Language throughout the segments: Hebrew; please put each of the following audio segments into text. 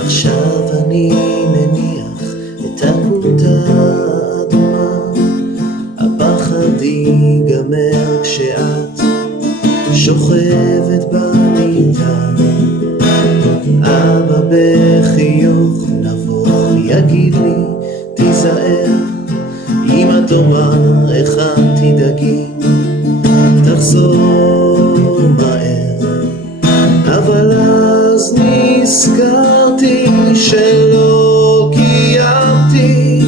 עכשיו אני מניח את הנקודה האדומה, הפחד ייגמר כשאת שוכבת במיטה. אבא בחיוך נבוך יגיד לי תיזהר, אמא תאמר היכן תדאגי תחזור מהר. אבל אז נזכרתי שלא קיימתי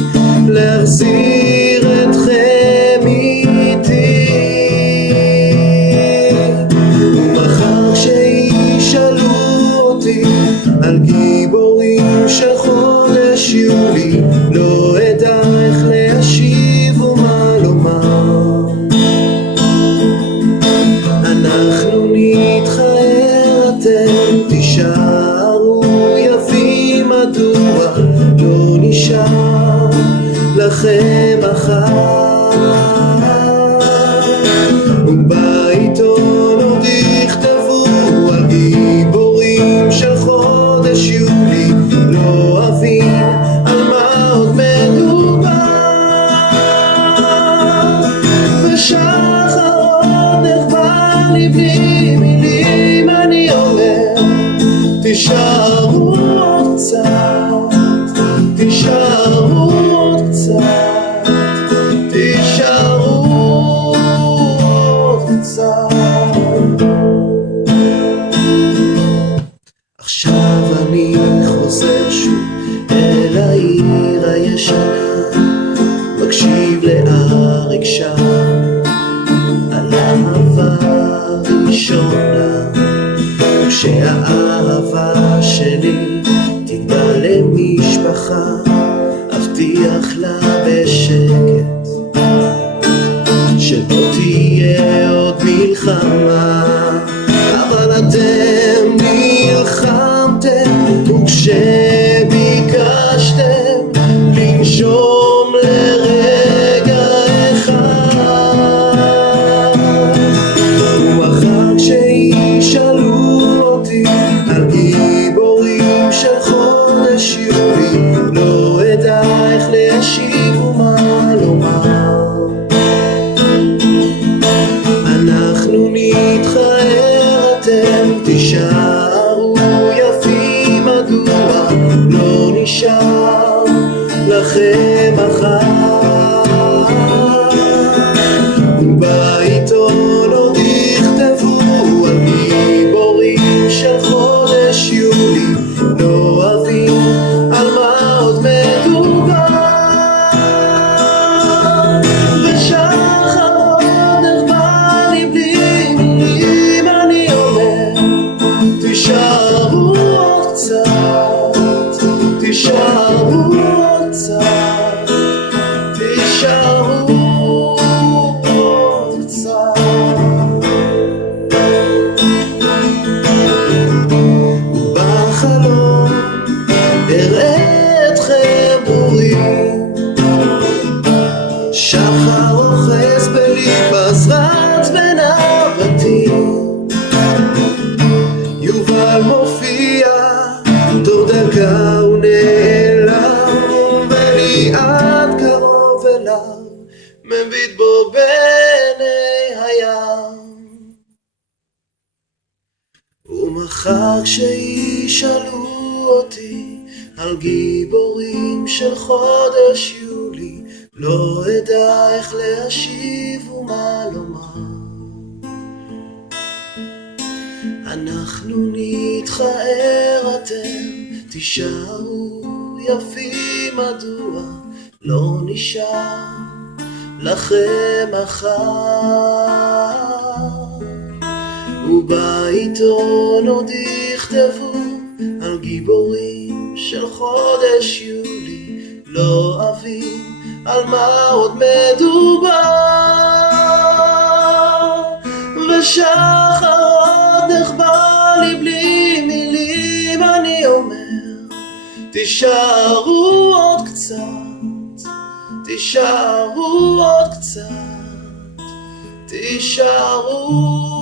להחזיר אתכם איתי, ומחר שישאלו אותי על גיבורים של חודש יולי, לא אדע איך להשיב ומה לומר. אנחנו נתחרר, אתם תישארו יפים, מדוע לא נשאר לכם מחר? ובעיתון עוד יכתבו על גיבורים של חודש יולי, לא אבין על מה עוד מדובר. ושחר עוד נחבא לי בלי מילים, אני אומר תישארו עוד קצת, תישארו עוד קצת, תישארו עוד קצת. עכשיו אני חוזר שוב אל העיר הישנה, מקשיב לאריק שר על אהבה ראשונה, כשהאהבה שלי תגדל למשפחה, אבטיח לה בשקט שלא תהיה עוד מלחמה. אבל אתם נלחמתם וכשביקשתם לנשום לרגע אחד, ומחר כשישאלו אותי על גיבורים של חודש יולי, לא אדע איך להשיב ומה לומר. אנחנו נתחרר, אתם תישארו יפים, מדוע לא נשאר לכם מחר? ובעיתון עוד יכתבו על גיבורים של חודש יולי, לא אבין על מה עוד מדובר. ושחר עוד נחבא לי בלי מילים, אני אומר תישארו עוד קצת, תישארו עוד קצת, תישארו עוד קצת. ובחלום אראה אתכם ברורים, שחר אוחז בליפס רץ בין הבתים, יובל מופיע תוך דקה הוא נעלם, וליעד קרוב אליו מביט בו בעיני הים. ומחר כשישאלו אותי על גיבורים של חודש יולי, לא אדע איך להשיב ומה לומר. אנחנו נתחרר, אתם תישארו יפים, מדוע לא נשאר לכם מחר? ובעיתון עוד יכתבו על גיבורים של חודש יולי, לא אבין על מה עוד מדובר. ושחר עוד נחבא לי בלי מילים, אני אומר תישארו עוד קצת, תישארו עוד קצת, תישארו